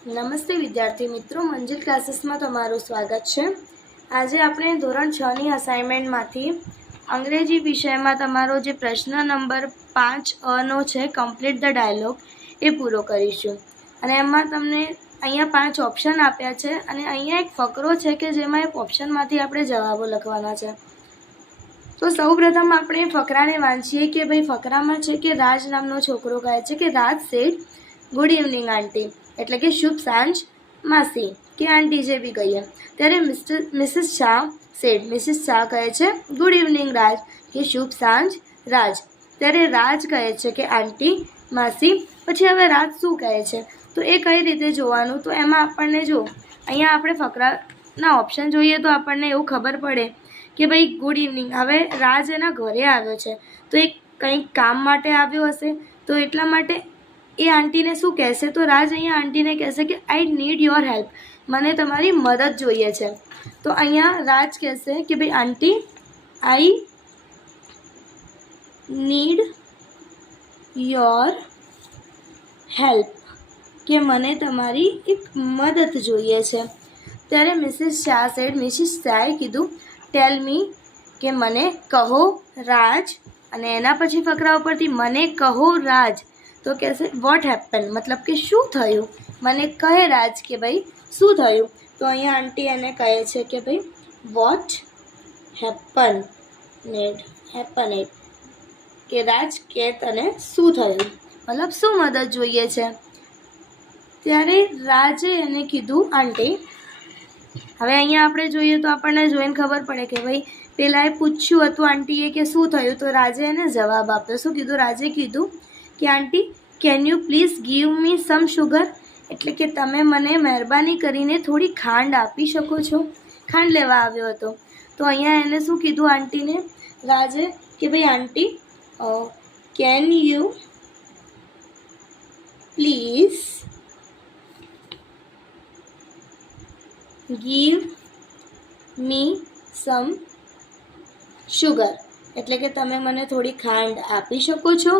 નમસ્તે વિદ્યાર્થી મિત્રો, મંજિલ ક્લાસીસમાં તમારું સ્વાગત છે. આજે આપણે ધોરણ છની અસાઇનમેન્ટમાંથી અંગ્રેજી વિષયમાં તમારો જે પ્રશ્ન નંબર પાંચ અનો છે કમ્પ્લીટ ધ ડાયલોગ એ પૂરો કરીશું. અને એમાં તમને અહીંયા પાંચ ઓપ્શન આપ્યા છે અને અહીંયા એક ફકરો છે કે જેમાં એક ઓપ્શનમાંથી આપણે જવાબો લખવાના છે. તો સૌપ્રથમ આપણે ફકરાને વાંચીએ કે ભાઈ ફકરામાં છે કે રાજ નામનો છોકરો કહે છે કે રાજ સેઠ ગુડ ઇવનિંગ આંટી એટલે કે શુભ સાંજ માસી કે આંટી જે બી કહીએ. ત્યારે mister, missis Shah Seth missis Shah કહે છે ગુડ ઇવનિંગ રાજ. કે શુભ સાંજ, રાજ. ત્યારે રાજ કહે છે કે, આંટી, માસી, પછી હવે રાજ શું કહે છે? તો એ કઈ રીતે જોવાનું? તો એમાં આપણને જો, અહીંયા આપણે ફકરાના ઓપ્શન જોઈએ તો આપણને એવું ખબર પડે કે ભાઈ ગુડ ઇવનિંગ હવે રાજ એના ઘરે આવ્યો છે. તો એ કંઈક કામ માટે આવ્યો હશે. તો એટલા માટે એ આંટીને શું કહેશે? તો રાજ અહીંયા આંટીને કહેશે કે આઈ નીડ યોર હેલ્પ મને તમારી મદદ જોઈએ છે. તો અહીંયા રાજ કહેશે કે, ભાઈ aunty I need your help કે મને તમારી એક મદદ જોઈએ છે. ત્યારે મિસિસ શાહ સેડ મિસિસ શાહે કીધું ટેલ મી કે મને કહો રાજ. અને એના પછી ફકરા ઉપરથી, મને કહો રાજ. તો કહેશે વોટ હેપન મતલબ કે શું થયું? મને કહે રાજ કે, ભાઈ, શું થયું? તો અહીંયા આંટી એને કહે છે કે, ભાઈ what happen net happen at કે રાજ કે તને શું થયું? મતલબ શું મદદ જોઈએ છે? ત્યારે રાજે એને કીધું, આંટી, હવે અહીંયા આપણે જોઈએ તો આપણને જોઈને ખબર પડે કે, ભાઈ પેલાએ પૂછ્યું હતું આંટીએ કે શું થયું? તો રાજે એને જવાબ આપ્યો. શું કીધું? રાજે કીધું કે aunty can you please give me some sugar એટલે કે, તમે મને મહેરબાની કરીને થોડી ખાંડ આપી શકો છો. ખાંડ લેવા આવ્યો હતો. તો અહીંયા એને શું કીધું આંટીને? રાજે કે, ભાઈ, aunty can you please give me some sugar એટલે કે, તમે મને થોડી ખાંડ આપી શકો છો.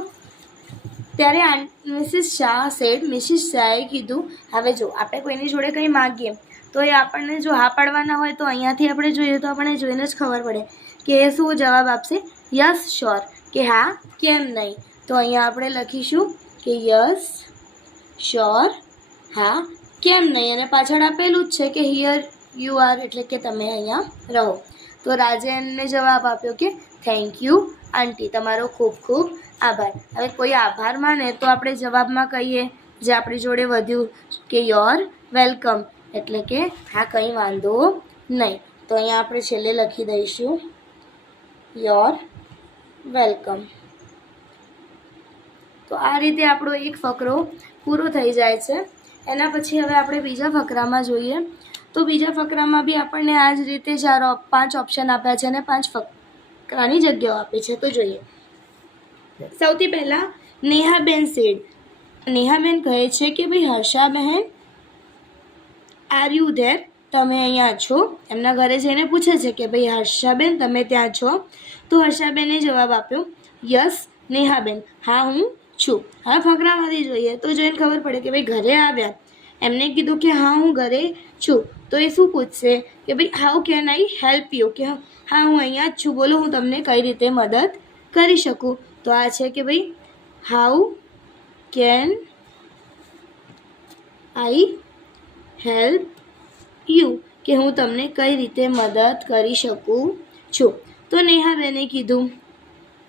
ત્યારે મિસિસ શાહ સેડ મિસિસ શાહે કીધું, હવે જો, આપણે કોઈની જોડે કંઈ માગીએ, તો એ આપણને જો હા પાડવાના હોય તો અહીંયાથી આપણે જોઈએ તો આપણને જોઈને જ ખબર પડે કે એ શું જવાબ આપશે. યસ શ્યોર કે હા, કેમ નહીં. તો અહીંયા આપણે લખીશું કે યસ શ્યોર હા, કેમ નહીં. અને પાછળ આપેલું જ છે કે હિયર યુ આર એટલે કે તમે અહીંયા રહો. તો રાજે એમને જવાબ આપ્યો કે થેન્ક યુ આંટી, તમારો ખૂબ ખૂબ આભાર. હવે કોઈ આભાર માને તો આપણે જવાબમાં કહીએ, જે આપણી જોડે વધ્યું કે યોર વેલકમ. એટલે કે, હા, કંઈ વાંધો નહીં. તો અહીંયા આપણે છેલ્લે લખી દઈશું. Your welcome. તો આ રીતે આપણો એક ફકરો પૂરો થઈ જાય છે. એના પછી હવે આપણે બીજા ફકરામાં જોઈએ. તો બીજા ફકરામાં બી આપણને આ જ રીતે ચાર પાંચ ઓપ્શન આપ્યા છે અને પાંચ ફકરાની જગ્યાઓ આપી છે, તો જોઈએ. સૌથી પહેલાં નેહાબેન સેડ નેહાબેન કહે છે કે ભાઈ હર્ષાબહેન આર યુ ધેર તમે અહીંયા છો? એમના ઘરે જઈને પૂછે છે કે ભાઈ હર્ષાબેન, તમે ત્યાં છો? તો હર્ષાબેને જવાબ આપ્યો, યસ, નેહાબેન. હા, હું છું. હવે ફકરામાંથી જોઈએ તો જોઈને ખબર પડે કે ભાઈ ઘરે આવ્યા. એમને કીધું કે, હા, હું ઘરે છું. તો એ શું પૂછશે? કે ભાઈ how can I help you કે, હા, હું અહીંયા જ છું. બોલો, હું તમને કઈ રીતે મદદ કરી શકું? તો આ છે કે ભાઈ how can I help you કે, હું તમને કઈ રીતે મદદ કરી શકું છું? તો નેહાબેને કીધું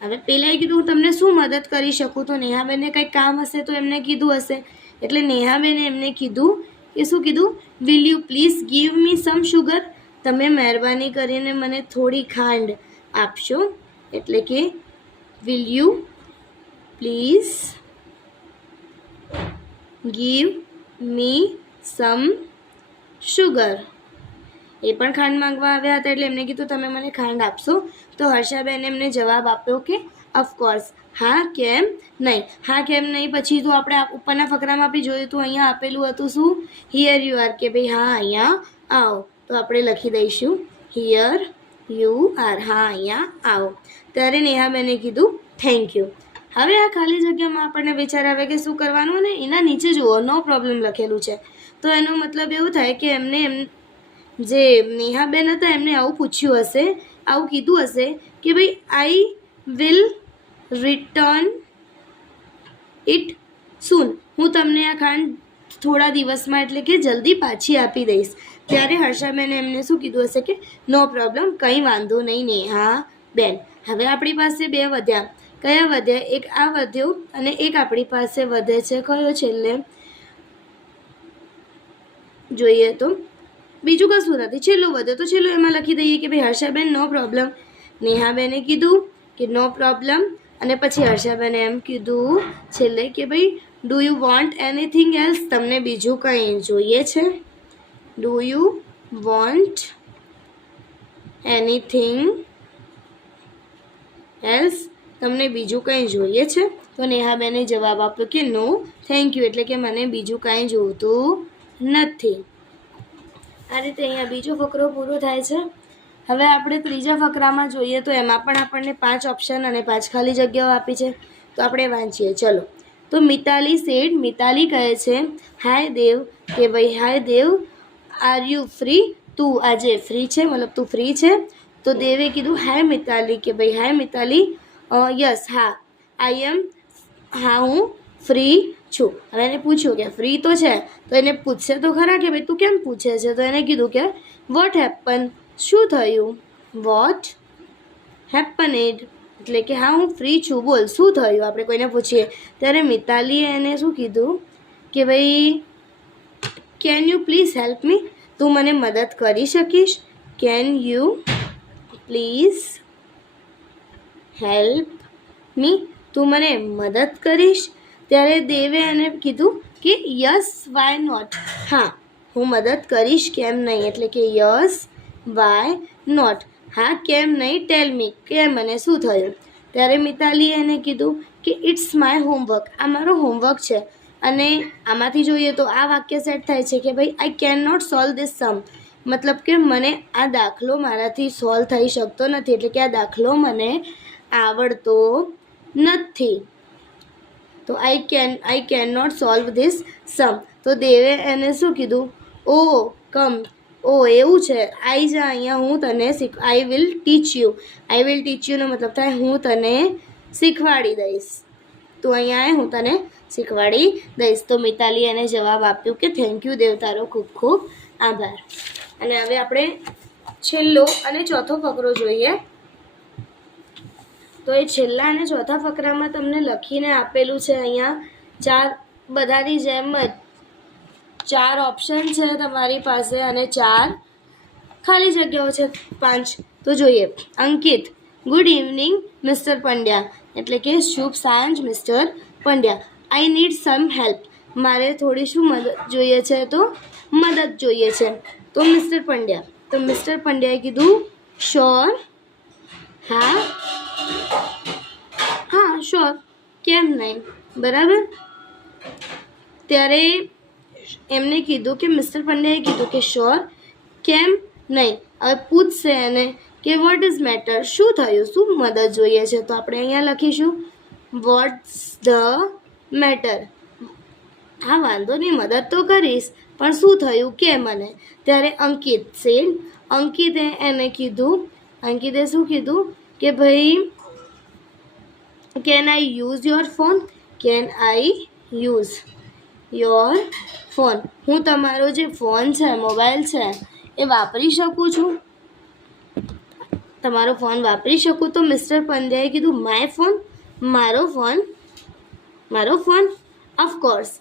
હવે પહેલાંએ કીધું, હું તમને શું મદદ કરી શકું? તો નેહાબેને કંઈક કામ હશે તો એમને કીધું હશે. એટલે નેહાબેને એમને કીધું કે શું કીધું? Will you please give me some sugar તમે મહેરબાની કરીને મને થોડી ખાંડ આપશો. એટલે કે will you please give me some sugar એ પણ ખાંડ માંગવા આવ્યા હતા એટલે એમને કીધું, તમે મને ખાંડ આપશો? તો હર્ષાબેને એમને જવાબ આપ્યો કે ઓફકોર્સ હા, કેમ? નહીં. હા, કેમ નહીં? પછી તો આપણે ઉપરના ફકરામાં બી જોયું હતું અહીંયા આપેલું હતું શું? હિયર યુ આર કે ભાઈ, હા, અહીંયા આવો. તો આપણે લખી દઈશું હિયર યુ આર હા, અહીંયા આવો. ત્યારે નેહાબેને કીધું થેન્ક યુ હવે આ ખાલી જગ્યામાં આપણને વિચાર આવે કે શું કરવાનું અને એના નીચે જુઓ નો પ્રોબ્લેમ લખેલું છે. તો એનો મતલબ એવું થાય કે એમને એમ જે નેહાબેન હતા, એમને આવું પૂછ્યું હશે, આવું કીધું હશે કે ભાઈ I will return it soon હું તમને આ ખાંડ થોડા દિવસમાં એટલે કે જલ્દી પાછી આપી દઈશ. ત્યારે હર્ષાબેને એમને શું કીધું હશે કે નો પ્રોબ્લેમ કંઈ વાંધો નહીં નેહા બેન હવે આપણી પાસે બે વધ્યા. કયા વધ્યા? એક આ વધ્યો અને એક આપણી પાસે વધે છે. કયો છેલ્લે? જોઈએ તો. બીજું કશું નથી. છેલ્લું વધે તો છેલ્લું એમાં લખી દઈએ કે ભાઈ હર્ષાબેન નો પ્રોબ્લેમ નેહાબેને કીધું કે નો પ્રોબ્લેમ અને પછી હર્ષાબેને એમ કીધું છેલ્લે કે ભાઈ do you want anything else તમને બીજું કંઈ જોઈએ છે? Do you want anything else તમને બીજું કંઈ જોઈએ છે? તો નેહાબેને જવાબ આપ્યો કે નો થેન્ક યુ એટલે કે મને બીજું કાંઈ જોતું નથી. આ રીતે અહીંયા બીજો ફકરો પૂરો થાય છે. હવે આપણે ત્રીજા ફકરામાં જોઈએ તો એમાં પણ આપણને પાંચ ઓપ્શન અને પાંચ ખાલી જગ્યાઓ આપી છે. તો આપણે વાંચીએ, ચલો. તો મિતાલી શેઠ, મિતાલી કહે છે, હાય દેવ, કે ભાઈ, hi Dev are you free તું આજે ફ્રી છે, મતલબ તું ફ્રી છે? તો દેવે કીધું, હાય મિતાલી, કે ભાઈ, હાય મિતાલી યસ હા આઈ એમ હા, હું ફ્રી છું. હવે એને પૂછ્યું કે ફ્રી તો છે? તો એને પૂછશે તો ખરા કે, ભાઈ, તું કેમ પૂછે છે? તો એને કીધું કે વોટ હેપન શું થયું? વોટ હેપન ઇટ એટલે કે, હા, હું ફ્રી છું, બોલ, શું થયું? આપણે કોઈને પૂછીએ. ત્યારે મિતાલીએ એને શું કીધું કે, ભાઈ can you please help me તું મને મદદ કરી શકીશ? Can you please help me તું મને મદદ કરીશ? ત્યારે દેવે એને કીધું કે યસ વાય નોટ હા, હું મદદ કરીશ, કેમ નહીં? એટલે કે યસ વાય નોટ હા, કેમ નહીં? ટેલ મી કે મને શું થયું? ત્યારે મિતાલીએ એને કીધું કે ઇટ્સ માય હોમવર્ક આ મારો હોમવર્ક છે. અને આમાંથી જોઈએ તો આ વાક્ય સેટ થાય છે કે ભાઈ I can not solve this sum મતલબ કે મને આ દાખલો મારાથી સોલ્વ થઈ શકતો નથી. એટલે કે આ દાખલો મને આવડતો નથી. તો I can I can not solve this sum તો દેવે એને શું કીધું? ઓ, કમ. ઓ, એવું છે. આઈ જા અહીંયા હું તને શીખ I will teach you I will teach યુનો મતલબ થાય હું તને શીખવાડી દઈશ. તો અહીંયા હું તને શીખવાડી દઈશ. તો મિતાલી એને જવાબ આપ્યો કે થેન્ક યુ દેવ તારો ખૂબ ખૂબ આભાર. અને હવે આપણે છેલ્લો અને ચોથો ફકરો જોઈએ. તો એ છેલ્લા અને ચોથા ફકરામાં તમને લખીને આપેલું છે અહીંયા. ચાર, બધાની જેમ જ ચાર ઓપ્શન છે તમારી પાસે અને ચાર ખાલી જગ્યાઓ છે. પાંચ, તો જોઈએ. Ankit good evening mister Pandya. એટલે કે શુભ સાંજ mister Pandya. I need some help મારે થોડી શું મદદ જોઈએ છે તો? મદદ જોઈએ છે. તો મિસ્ટર પંડ્યા. તો મિસ્ટર પંડ્યાએ કીધું શ્યોર હા? હા શ્યોર કેમ નહીં? બરાબર? ત્યારે એમને કીધું કે મિસ્ટર પંડ્યાએ કીધું કે શ્યોર કેમ નહીં? હવે પૂછશે એને કે વોટ ઇઝ મેટર શું થયું? શું મદદ જોઈએ છે? તો આપણે અહીંયા લખીશું. વોટ્સ ધ મેટર હા, વાંધો નહીં, મદદ તો કરીશ. પણ શું થયું? કે મને ત્યારે અંકિત સેન અંકિતે એને કીધું. અંકિતે શું કીધું? કે ભાઈ can I use your phone can I use your phone હું તમારો જે ફોન છે મોબાઈલ છે, એ વાપરી શકું છું? તમારો ફોન વાપરી શકું? તો મિસ્ટર પંડ્યાએ કીધું માય ફોન મારો ફોન મારો ફોન ઓફકોર્સ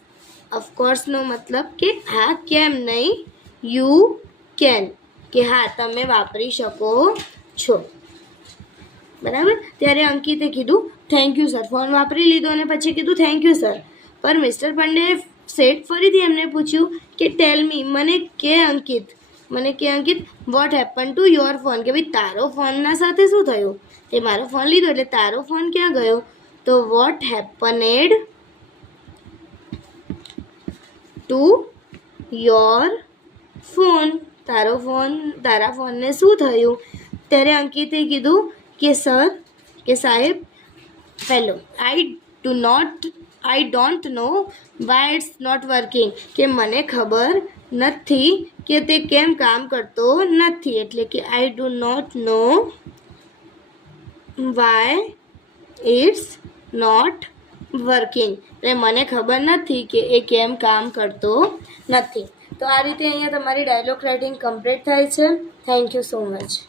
ઓફકોર્સનો મતલબ કે હા, કેમ નહીં? યુ કેન કે હા, તમે વાપરી શકો છો. બરાબર? ત્યારે અંકિતે કીધું થેન્ક યુ સર ફોન વાપરી લીધો અને પછી કીધું થેન્ક યુ સર પર મિસ્ટર પંડે સેટ ફરીથી એમને પૂછ્યું કે ટેલ મી મને કે, અંકિત. મને કે, Ankit what happen to your phone કે, ભાઈ, તારો ફોનના સાથે શું થયું? તે મારો ફોન લીધો, એટલે તારો ફોન ક્યાં ગયો? તો what happened to your phone તારો ફોન તારા ફોનને શું થયું? ત્યારે અંકિતે કીધું કે સર કે સાહેબ hello I do not I don't know why it's not working કે મને ખબર નથી કે તે કેમ કામ કરતો નથી એટલે કે I do not know why it's not working એટલે મને ખબર નથી કે એ કેમ કામ કરતો નથી તો આ રીતે અહીંયા તમારી ડાયલોગ રાઇટિંગ કમ્પ્લીટ થાય છે. Thank you so much